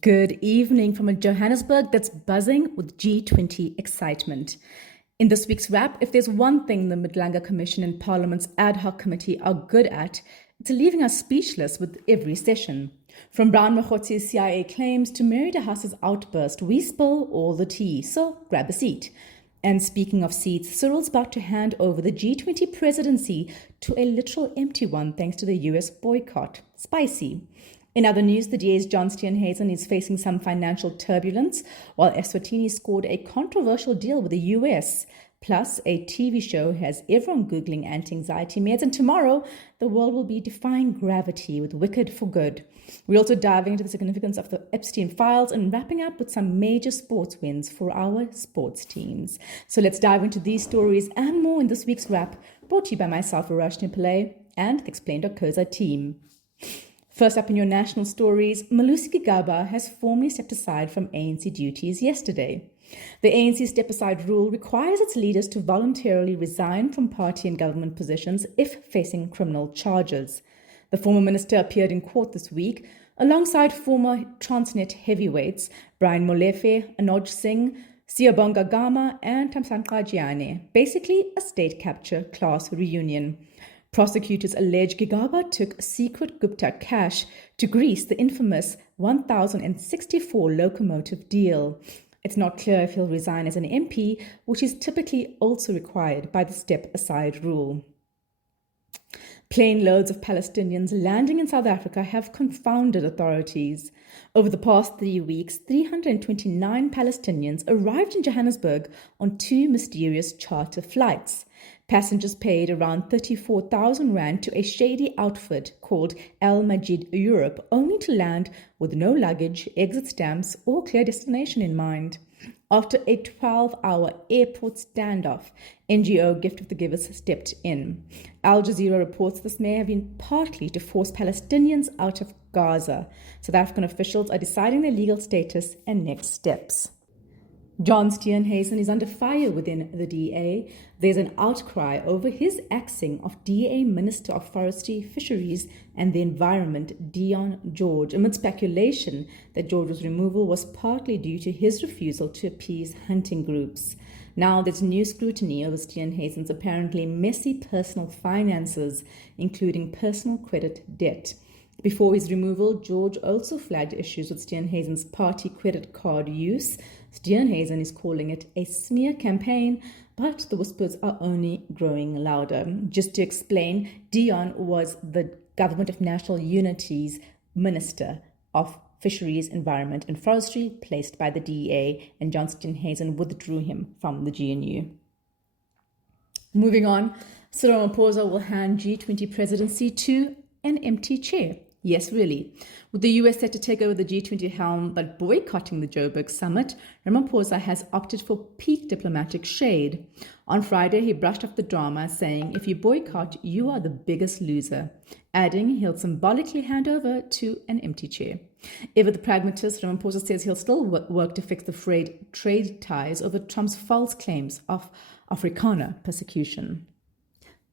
Good evening from a Johannesburg that's buzzing with G20 excitement. In this week's wrap, if there's one thing the Madlanga Commission and Parliament's Ad-hoc Committee are good at, it's leaving us speechless with every session. From Brown Mogotsi's CIA claims to Mary de Haas's outburst, we spill all the tea, so grab a seat. And speaking of seats, Cyril's about to hand over the G20 presidency to a literal empty one thanks to the US boycott. Spicy. In other news, the DA's John Steenhuisen is facing some financial turbulence, while Eswatini scored a controversial deal with the US. Plus, a TV show has everyone Googling anti-anxiety meds, and tomorrow, the world will be defying gravity with Wicked for Good. We're also diving into the significance of the Epstein files and wrapping up with some major sports wins for our sports teams. So let's dive into these stories and more in this week's wrap, brought to you by myself, Verashni Pillay, and the Explain.coza team. First up in your national stories, Malusi Gigaba has formally stepped aside from ANC duties yesterday. The ANC step-aside rule requires its leaders to voluntarily resign from party and government positions if facing criminal charges. The former minister appeared in court this week alongside former Transnet heavyweights Brian Molefe, Anoj Singh, Siyabonga Gama and Thamsanqa Jiane, basically a state capture class reunion. Prosecutors allege Gigaba took secret Gupta cash to grease the infamous 1,064 locomotive deal. It's not clear if he'll resign as an MP, which is typically also required by the step-aside rule. Plane loads of Palestinians landing in South Africa have confounded authorities. Over the past 3 weeks, 329 Palestinians arrived in Johannesburg on two mysterious charter flights. Passengers paid around 34,000 rand to a shady outfit called Al Majid Europe, only to land with no luggage, exit stamps, or clear destination in mind. After a 12-hour airport standoff, NGO Gift of the Givers stepped in. Al Jazeera reports this may have been partly to force Palestinians out of Gaza. South African officials are deciding their legal status and next steps. John Steenhuisen is under fire within the DA. There's an outcry over his axing of DA Minister of Forestry, Fisheries and the Environment, Deon George, amid speculation that George's removal was partly due to his refusal to appease hunting groups. Now there's new scrutiny over Steenhuisen's apparently messy personal finances, including personal credit debt. Before his removal, George also flagged issues with Steenhuisen's party credit card use. Steenhuisen is calling it a smear campaign, but the whispers are only growing louder. Just to explain, Deon was the Government of National Unity's Minister of Fisheries, Environment and Forestry, placed by the DEA, and John Steenhuisen withdrew him from the GNU. Moving on, Cyril will hand G20 presidency to an empty chair. Yes, really. With the US set to take over the G20 helm but boycotting the Joburg summit, Ramaphosa has opted for peak diplomatic shade. On Friday, he brushed off the drama, saying, "If you boycott, you are the biggest loser," adding he'll symbolically hand over to an empty chair. Ever the pragmatist, Ramaphosa says he'll still work to fix the frayed trade ties over Trump's false claims of Afrikaner persecution.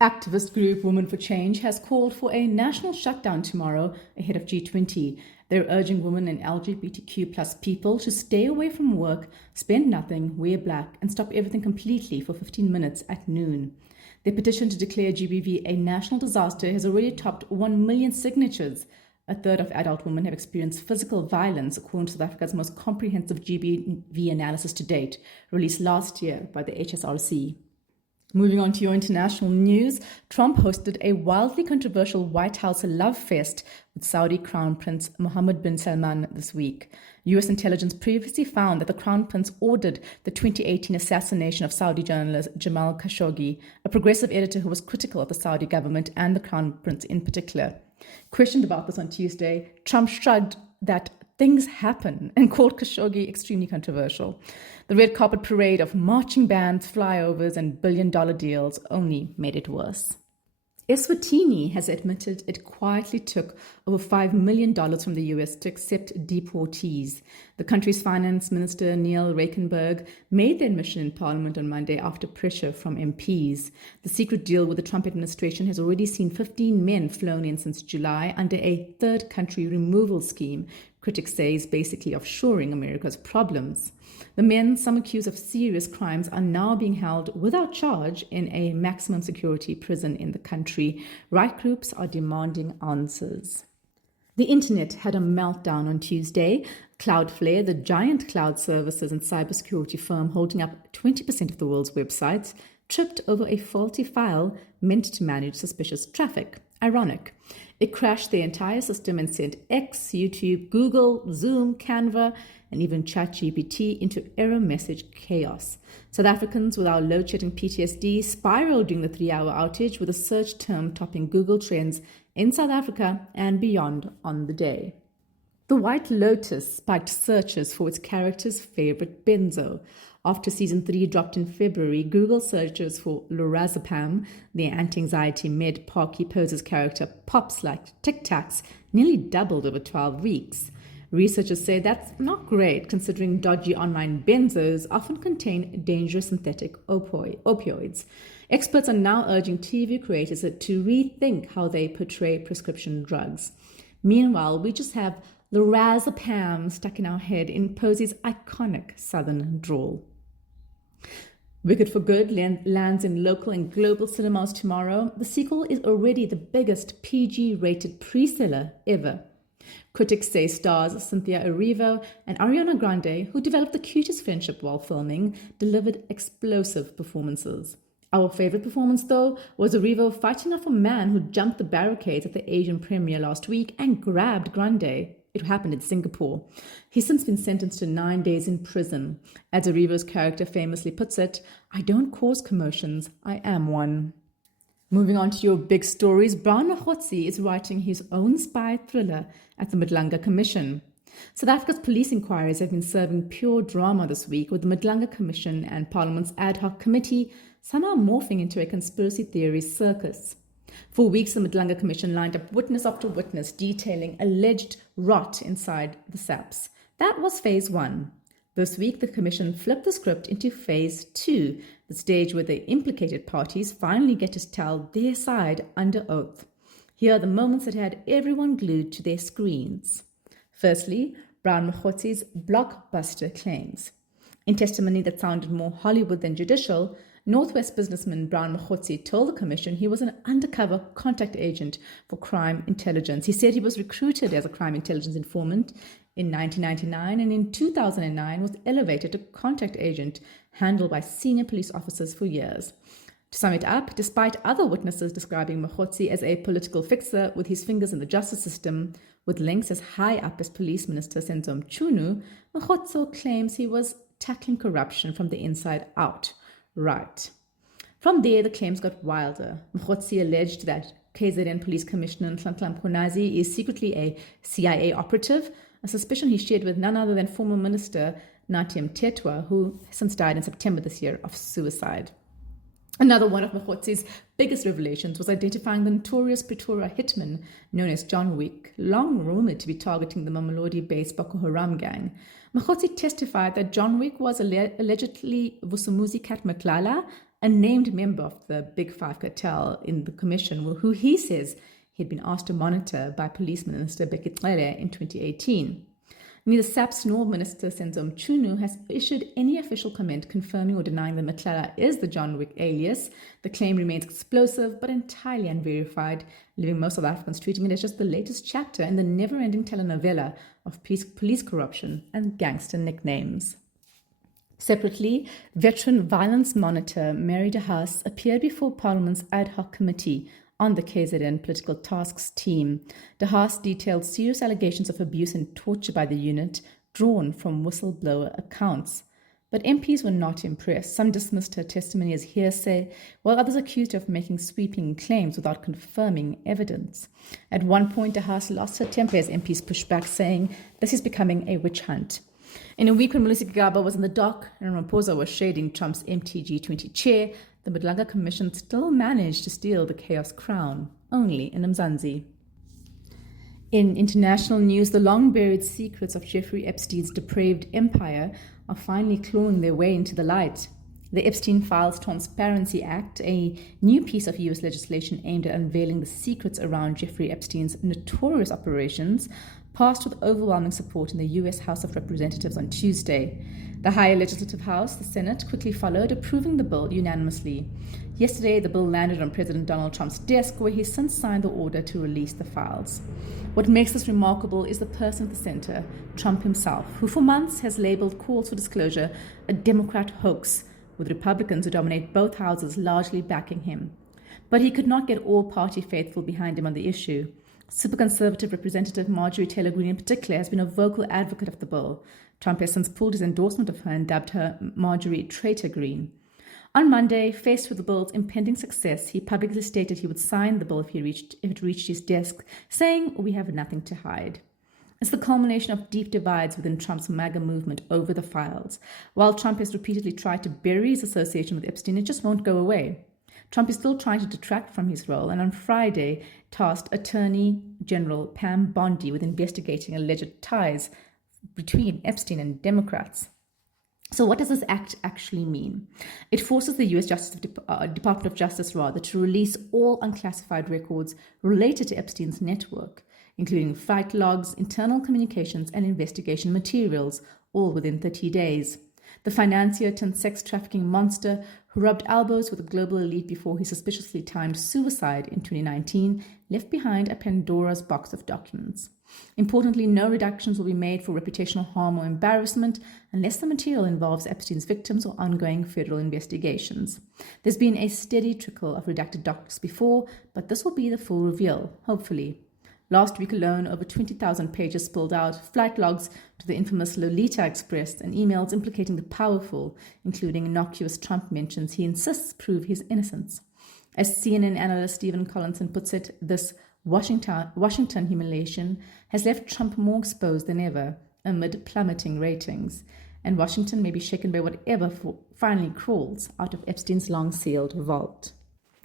Activist group Women for Change has called for a national shutdown tomorrow ahead of G20. They're urging women and LGBTQ plus people to stay away from work, spend nothing, wear black, and stop everything completely for 15 minutes at noon. Their petition to declare GBV a national disaster has already topped 1 million signatures. A third of adult women have experienced physical violence, according to South Africa's most comprehensive GBV analysis to date, released last year by the HSRC. Moving on to your international news, Trump hosted a wildly controversial White House love fest with Saudi Crown Prince Mohammed bin Salman this week. US intelligence previously found that the Crown Prince ordered the 2018 assassination of Saudi journalist Jamal Khashoggi, a progressive editor who was critical of the Saudi government and the Crown Prince in particular. Questioned about this on Tuesday, Trump shrugged that things happen and called Khashoggi extremely controversial. The red carpet parade of marching bands, flyovers, and billion-dollar deals only made it worse. Eswatini has admitted it quietly took over $5 million from the US to accept deportees. The country's finance minister, Neil Rakenberg, made the admission in Parliament on Monday after pressure from MPs. The secret deal with the Trump administration has already seen 15 men flown in since July under a third country removal scheme critics say is basically offshoring America's problems. The men, some accused of serious crimes, are now being held without charge in a maximum security prison in the country. Right groups are demanding answers. The internet had a meltdown on Tuesday. Cloudflare, the giant cloud services and cybersecurity firm holding up 20% of the world's websites, tripped over a faulty file meant to manage suspicious traffic. Ironic. It crashed the entire system and sent X, YouTube, Google, Zoom, Canva, and even ChatGPT into error message chaos. South Africans with our load-shedding PTSD spiraled during the 3-hour outage, with a search term topping Google Trends in South Africa and beyond on the day. The White Lotus spiked searches for its character's favorite benzo. After season 3 dropped in February, Google searches for lorazepam, the anti-anxiety med Parky poses character pops like Tic Tacs, nearly doubled over 12 weeks. Researchers say that's not great, considering dodgy online benzos often contain dangerous synthetic opioids. Experts are now urging TV creators to rethink how they portray prescription drugs. Meanwhile, we just have lorazepam stuck in our head in Posey's iconic southern drawl. Wicked for Good lands in local and global cinemas tomorrow. The sequel is already the biggest PG-rated pre-seller ever. Critics say stars Cynthia Erivo and Ariana Grande, who developed the cutest friendship while filming, delivered explosive performances. Our favorite performance, though, was Erivo fighting off a man who jumped the barricades at the Asian premiere last week and grabbed Grande. It happened in Singapore. He's since been sentenced to 9 days in prison. As Erivo's character famously puts it, "I don't cause commotions, I am one." Moving on to your big stories, Mogotsi is writing his own spy thriller at the Madlanga Commission. South Africa's police inquiries have been serving pure drama this week, with the Madlanga Commission and Parliament's Ad-hoc Committee somehow morphing into a conspiracy theory circus. For weeks, the Madlanga Commission lined up witness after witness detailing alleged rot inside the SAPs. That was phase 1. This week, the Commission flipped the script into phase 2, the stage where the implicated parties finally get to tell their side under oath. Here are the moments that had everyone glued to their screens. Firstly, Mogotsi's blockbuster claims. In testimony that sounded more Hollywood than judicial, Northwest businessman Mogotsi told the Commission he was an undercover contact agent for crime intelligence. He said he was recruited as a crime intelligence informant in 1999 and in 2009 was elevated to contact agent, handled by senior police officers for years. To sum it up, despite other witnesses describing Mogotsi as a political fixer with his fingers in the justice system, with links as high up as Police Minister Senzo Mchunu, Mogotsi claims he was tackling corruption from the inside out. Right. From there, the claims got wilder. Mogotsi alleged that KZN Police Commissioner Nhlanhla Mkhonazi is secretly a CIA operative, a suspicion he shared with none other than former Minister Nathi Mthethwa, who since died in September this year of suicide. Another one of Mogotsi's biggest revelations was identifying the notorious Pretoria hitman known as John Wick, long rumored to be targeting the Mamelodi-based Boko Haram gang. Mogotsi testified that John Wick was allegedly Vusumuzi Kat Matlala, a named member of the Big Five cartel in the commission, who he says he'd been asked to monitor by Police Minister Bheki Cele in 2018. Neither SAPS nor Minister Senzo Mchunu has issued any official comment confirming or denying that Matlala is the John Wick alias. The claim remains explosive but entirely unverified, leaving most South Africans treating it as just the latest chapter in the never-ending telenovela of police corruption and gangster nicknames. Separately, veteran violence monitor Mary de Haas appeared before Parliament's Ad-hoc Committee on the KZN Political Tasks team. De Haas detailed serious allegations of abuse and torture by the unit, drawn from whistleblower accounts. But MPs were not impressed. Some dismissed her testimony as hearsay, while others accused her of making sweeping claims without confirming evidence. At one point, De Haas lost her temper as MPs pushed back, saying this is becoming a witch hunt. In a week when Mlisi Gaba was in the dock and Ramaphosa was shading Trump's MTG20 chair, the Madlanga Commission still managed to steal the chaos crown, only in Mzansi. In international news, the long-buried secrets of Jeffrey Epstein's depraved empire are finally clawing their way into the light. The Epstein Files Transparency Act, a new piece of U.S. legislation aimed at unveiling the secrets around Jeffrey Epstein's notorious operations, passed with overwhelming support in the US House of Representatives on Tuesday. The higher legislative house, the Senate, quickly followed, approving the bill unanimously. Yesterday, the bill landed on President Donald Trump's desk, where he since signed the order to release the files. What makes this remarkable is the person at the center, Trump himself, who for months has labeled calls for disclosure a Democrat hoax, with Republicans who dominate both houses largely backing him. But he could not get all party faithful behind him on the issue. Super conservative Representative Marjorie Taylor Greene in particular has been a vocal advocate of the bill. Trump has since pulled his endorsement of her and dubbed her Marjorie Traitor Greene. On Monday, faced with the bill's impending success, he publicly stated he would sign the bill if it reached his desk, saying, "We have nothing to hide." It's the culmination of deep divides within Trump's MAGA movement over the files. While Trump has repeatedly tried to bury his association with Epstein, it just won't go away. Trump is still trying to detract from his role, and on Friday tasked Attorney General Pam Bondi with investigating alleged ties between Epstein and Democrats. So what does this act actually mean? It forces the U.S. Department of Justice to release all unclassified records related to Epstein's network, including flight logs, internal communications, and investigation materials, all within 30 days. The financier turned sex trafficking monster who rubbed elbows with the global elite before he suspiciously timed suicide in 2019 left behind a Pandora's box of documents. Importantly, no reductions will be made for reputational harm or embarrassment unless the material involves Epstein's victims or ongoing federal investigations. There's been a steady trickle of redacted documents before, but this will be the full reveal, hopefully. Last week alone, over 20,000 pages spilled out, flight logs to the infamous Lolita Express and emails implicating the powerful, including innocuous Trump mentions he insists prove his innocence. As CNN analyst Stephen Collinson puts it, this Washington humiliation has left Trump more exposed than ever amid plummeting ratings, and Washington may be shaken by whatever finally crawls out of Epstein's long-sealed vault.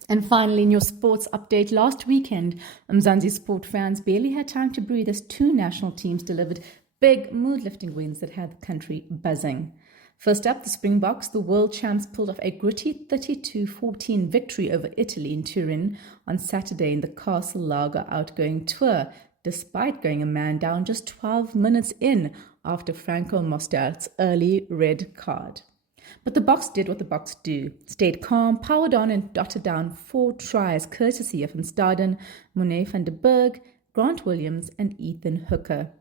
And finally, in your sports update, last weekend, Mzansi sport fans barely had time to breathe as two national teams delivered big mood-lifting wins that had the country buzzing. First up, the Springboks, the world champs, pulled off a gritty 32-14 victory over Italy in Turin on Saturday in the Castle Lager outgoing tour, despite going a man down just 12 minutes in after Franco Mostart's early red card. But the Boks did what the Boks do, stayed calm, powered on, and dotted down 4 tries courtesy of Van Staden, Monet van den Berg, Grant Williams, and Ethan Hooker.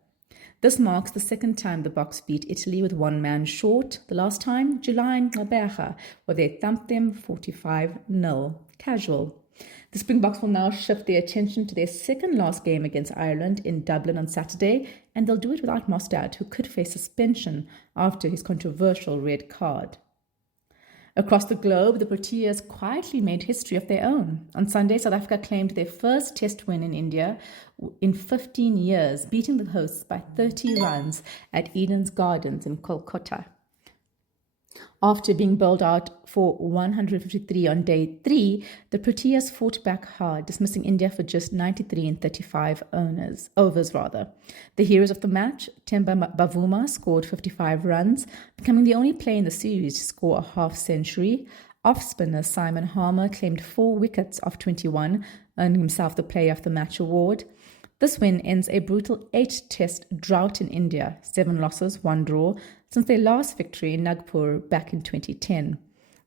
This marks the second time the Boks beat Italy with one man short, the last time July in Ngqeberha, where they thumped them 45-0. Casual. The Springboks will now shift their attention to their second last game against Ireland in Dublin on Saturday, and they'll do it without Mostert, who could face suspension after his controversial red card. Across the globe, the Proteas quietly made history of their own. On Sunday, South Africa claimed their first test win in India in 15 years, beating the hosts by 30 runs at Eden's Gardens in Kolkata. After being bowled out for 153 on day 3, the Proteas fought back hard, dismissing India for just 93 and 35 overs. The heroes of the match, Temba Bavuma, scored 55 runs, becoming the only player in the series to score a half-century. Off-spinner Simon Harmer claimed 4 wickets off 21, earning himself the Player of the Match award. This win ends a brutal 8-test drought in India, 7 losses, 1 draw, since their last victory in Nagpur back in 2010.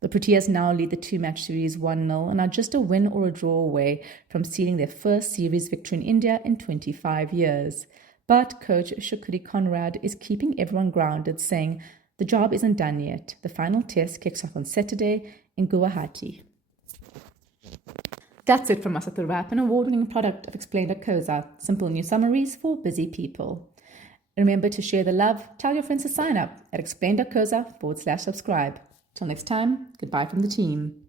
The Proteas now lead the 2-match series 1-0 and are just a win or a draw away from sealing their first series victory in India in 25 years. But coach Shukri Conrad is keeping everyone grounded, saying the job isn't done yet. The final test kicks off on Saturday in Guwahati. That's it from us at The Wrap, an award-winning product of Explained.co.za. Simple news summaries for busy people. Remember to share the love, tell your friends to sign up at explained.co.za/subscribe. Till next time, goodbye from the team.